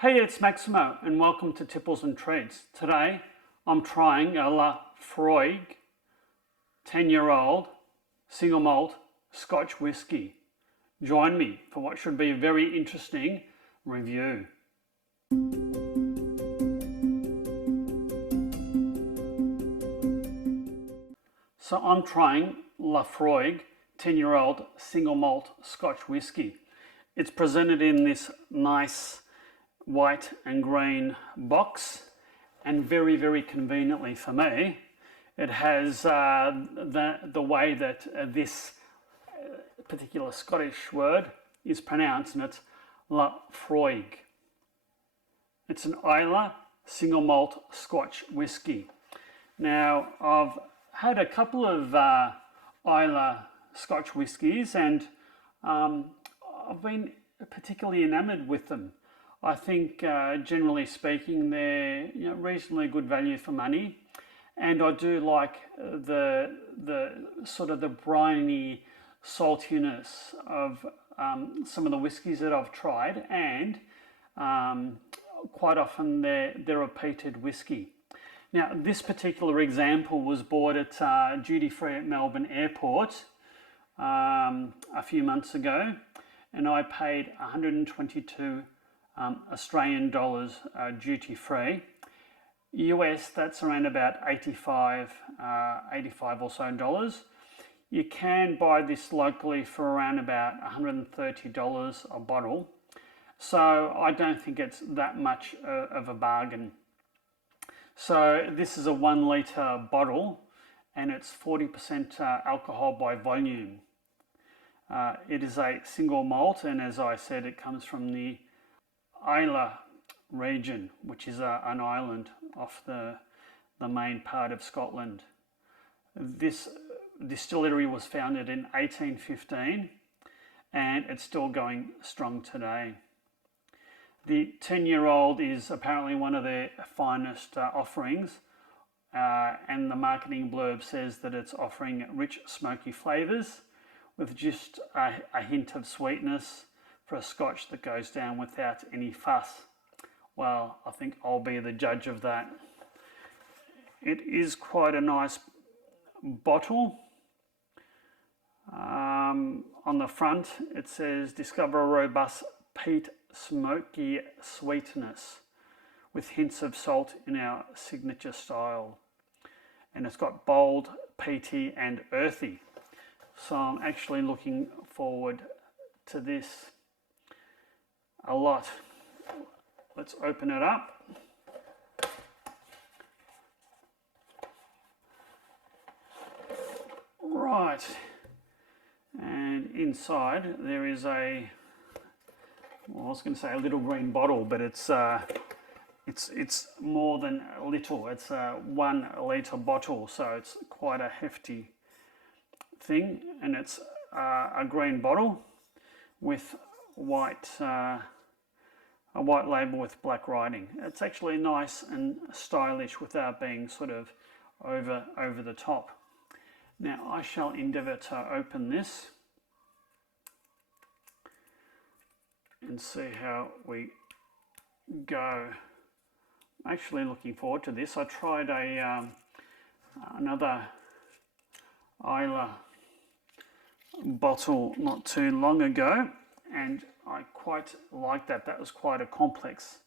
Hey, it's Maximo and welcome to Tipples'n'Treats. Today I'm trying a La-Froyg 10-year-old single malt Scotch whisky. Join me for what should be a very interesting review. So I'm trying Laphroaig 10-year-old single malt Scotch whisky. It's presented in this nice white and green box, and very conveniently for me it has the way that this particular Scottish word is pronounced, and it's La-Froyg. It's an Islay single malt Scotch whisky. Now I've had a couple of Islay Scotch whiskies and I've been particularly enamoured with them. I think, generally speaking, they're reasonably good value for money, and I do like the sort of the briny saltiness of some of the whiskies that I've tried, and quite often they're a peated whiskey. Now, this particular example was bought at duty free at Melbourne Airport a few months ago, and I paid 122 Australian dollars duty free. US, that's around about 85 or so dollars. You can buy this locally for around about $130 a bottle. So I don't think it's that much of a bargain. So this is a 1 litre bottle and it's 40% alcohol by volume. It is a single malt, and as I said, it comes from the Islay region, which is an island off the main part of Scotland. This distillery was founded in 1815 and it's still going strong today. The 10-year-old is apparently one of their finest offerings, and the marketing blurb says that it's offering rich smoky flavours with just a hint of sweetness for a Scotch that goes down without any fuss. Well, I think I'll be the judge of that. It is quite a nice bottle. On the front it says, discover a robust peat smoky sweetness with hints of salt in our signature style. And it's got bold, peaty and earthy. So I'm actually looking forward to this a lot. Let's open it up. Right, and inside there is I was going to say a little green bottle, but it's more than a little. It's a 1 litre bottle, so it's quite a hefty thing, and it's a green bottle with a white label with black writing. It's actually nice and stylish without being sort of over the top. Now I shall endeavour to open this and see how we go. I'm actually looking forward to this. I tried another Islay bottle not too long ago, and I quite like that. That was quite a complex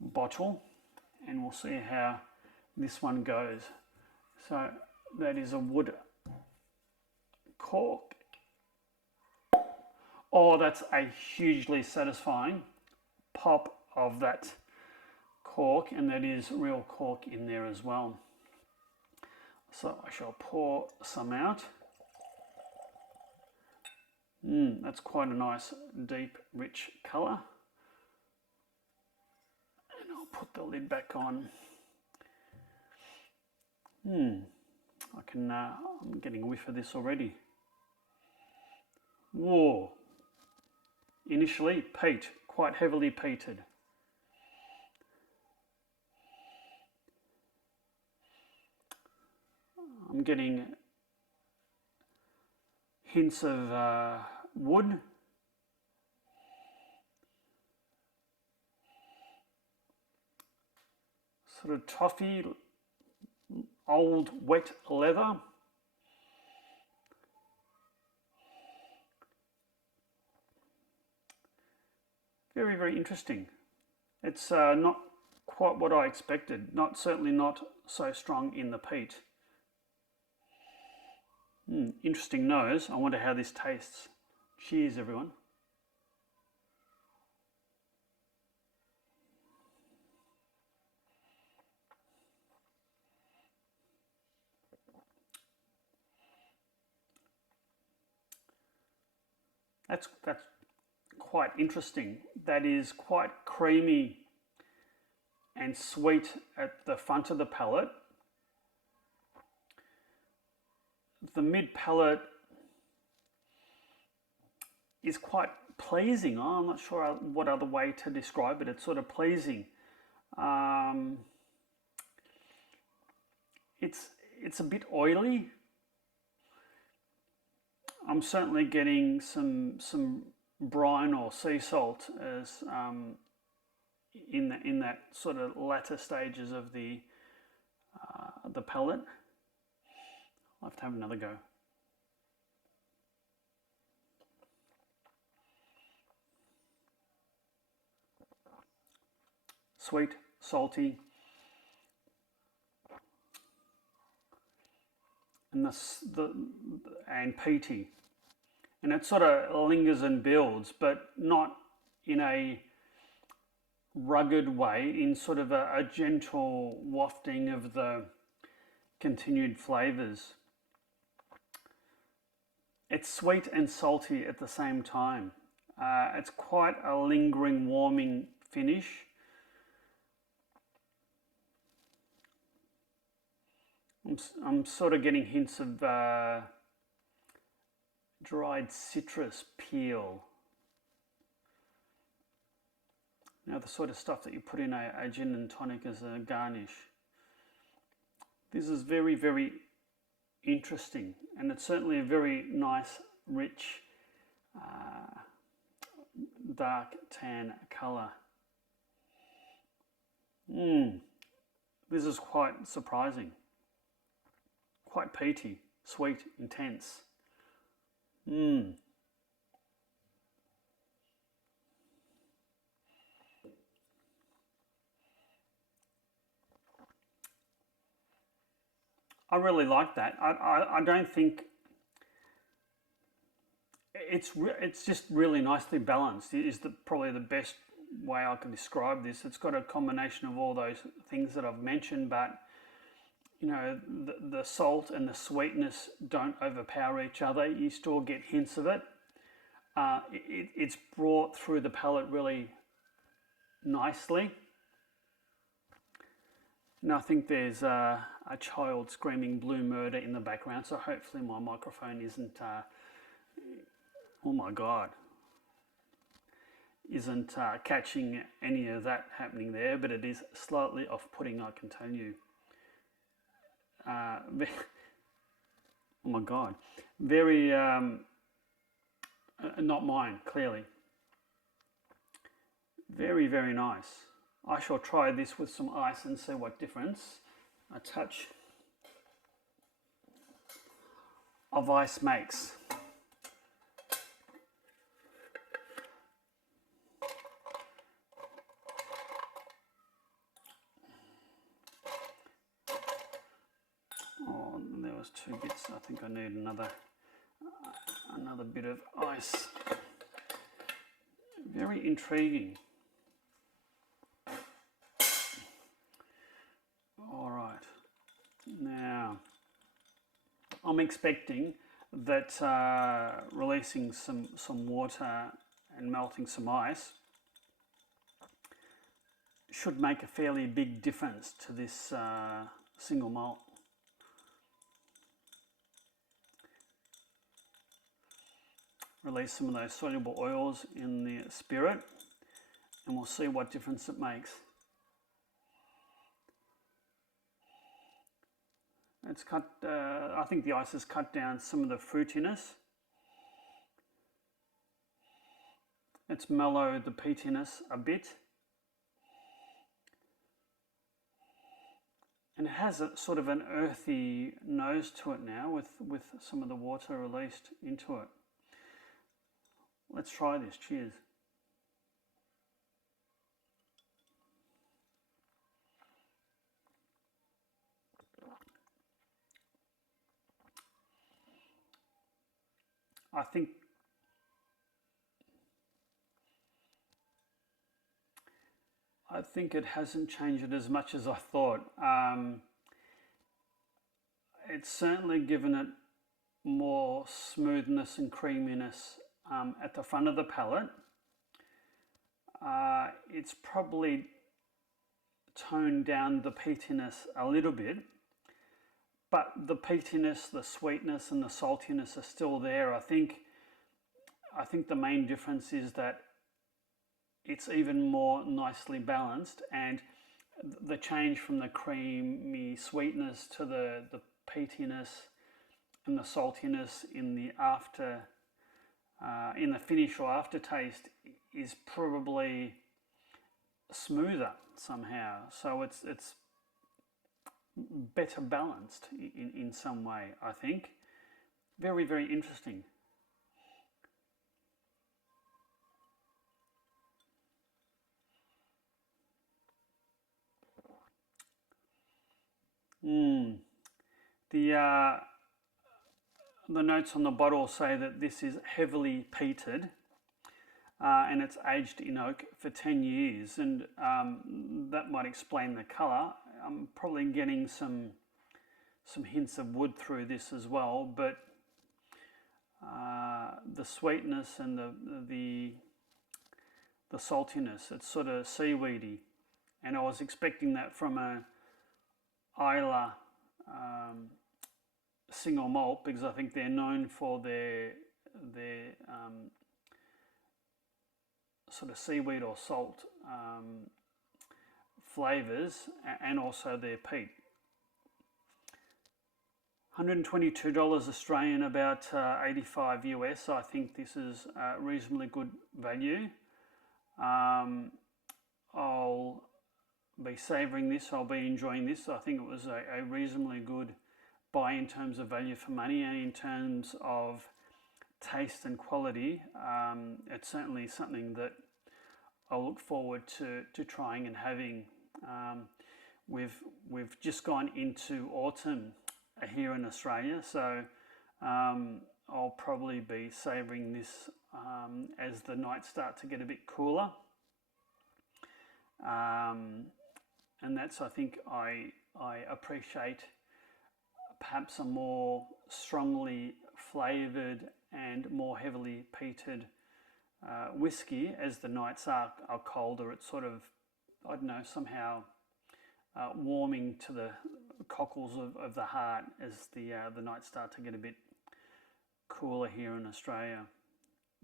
bottle, and we'll see how this one goes. So that is a wood cork. Oh, that's a hugely satisfying pop of that cork, and that is real cork in there as well. So I shall pour some out. That's quite a nice, deep, rich colour. And I'll put the lid back on. I'm getting a whiff of this already. Whoa. Initially, peat, quite heavily peated. I'm getting hints of wood. sort of toffee, old wet leather. Very, very interesting. It's not quite what I expected. Certainly not so strong in the peat. Interesting nose. I wonder how this tastes. Cheers, everyone. That's quite interesting. That is quite creamy and sweet at the front of the palate. The mid palate is quite pleasing. I'm not sure what other way to describe it. It's sort of pleasing. It's a bit oily. I'm certainly getting some brine or sea salt as in that sort of latter stages of the palate. I'll have to have another go. Sweet, salty, and peaty, and it sort of lingers and builds, but not in a rugged way, in sort of a gentle wafting of the continued flavours. It's sweet and salty at the same time. It's quite a lingering, warming finish. I'm sort of getting hints of dried citrus peel. Now the sort of stuff that you put in a gin and tonic as a garnish. This is very, very interesting, and it's certainly a very nice, rich, dark tan colour. This is quite surprising. Quite peaty, sweet, intense. I really like that. I don't think it's just really nicely balanced. It is probably the best way I can describe this. It's got a combination of all those things that I've mentioned, but you know, the salt and the sweetness don't overpower each other. You still get hints of it. It's brought through the palate really nicely. And I think there's a child screaming blue murder in the background, so hopefully my microphone isn't, oh my God, isn't catching any of that happening there, but it is slightly off-putting, I can tell you. Oh my God, very, not mine, clearly. Very, very nice. I shall try this with some ice and see what difference a touch of ice makes. Oh, there was 2 bits. I think I need another bit of ice. Very intriguing. All right. Now, I'm expecting that releasing some water and melting some ice should make a fairly big difference to this single malt. Release some of those soluble oils in the spirit, and we'll see what difference it makes. It's cut. I think the ice has cut down some of the fruitiness. It's mellowed the peatiness a bit. And it has a sort of an earthy nose to it now with some of the water released into it. Let's try this. Cheers. I think it hasn't changed it as much as I thought. It's certainly given it more smoothness and creaminess at the front of the palate. It's probably toned down the peatiness a little bit, but the peatiness, the sweetness and the saltiness are still there. I think the main difference is that it's even more nicely balanced, and the change from the creamy sweetness to the peatiness and the saltiness in the in the finish or aftertaste is probably smoother somehow. So it's better balanced in some way, I think. Very, very interesting. The notes on the bottle say that this is heavily peated and it's aged in oak for 10 years, and that might explain the colour. I'm probably getting some hints of wood through this as well, but the sweetness and the saltiness, it's sort of seaweedy, and I was expecting that from a Islay single malt, because I think they're known for their sort of seaweed or salt flavours, and also their peat. $122 Australian, about 85 US. I think this is reasonably good value. I'll be savouring this, I'll be enjoying this. I think it was a reasonably good buy in terms of value for money, and in terms of taste and quality. It's certainly something that I look forward to trying and having. We've just gone into autumn here in Australia, so I'll probably be savouring this as the nights start to get a bit cooler. And that's, I think, I appreciate perhaps a more strongly flavoured and more heavily peated whiskey as the nights are colder. It's sort of, I don't know, somehow warming to the cockles of the heart as the nights start to get a bit cooler here in Australia.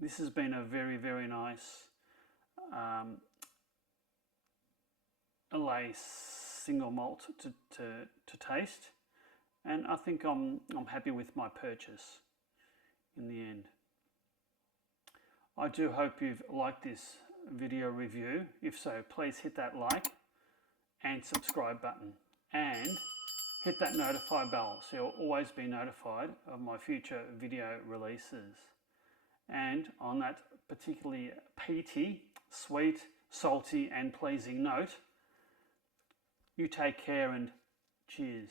This has been a very, very nice Islay single malt to taste, and I think I'm happy with my purchase in the end. I do hope you've liked this video review. If so, please hit that like and subscribe button, and hit that notify bell so you'll always be notified of my future video releases. And on that particularly peaty, sweet, salty and pleasing note, you take care and cheers.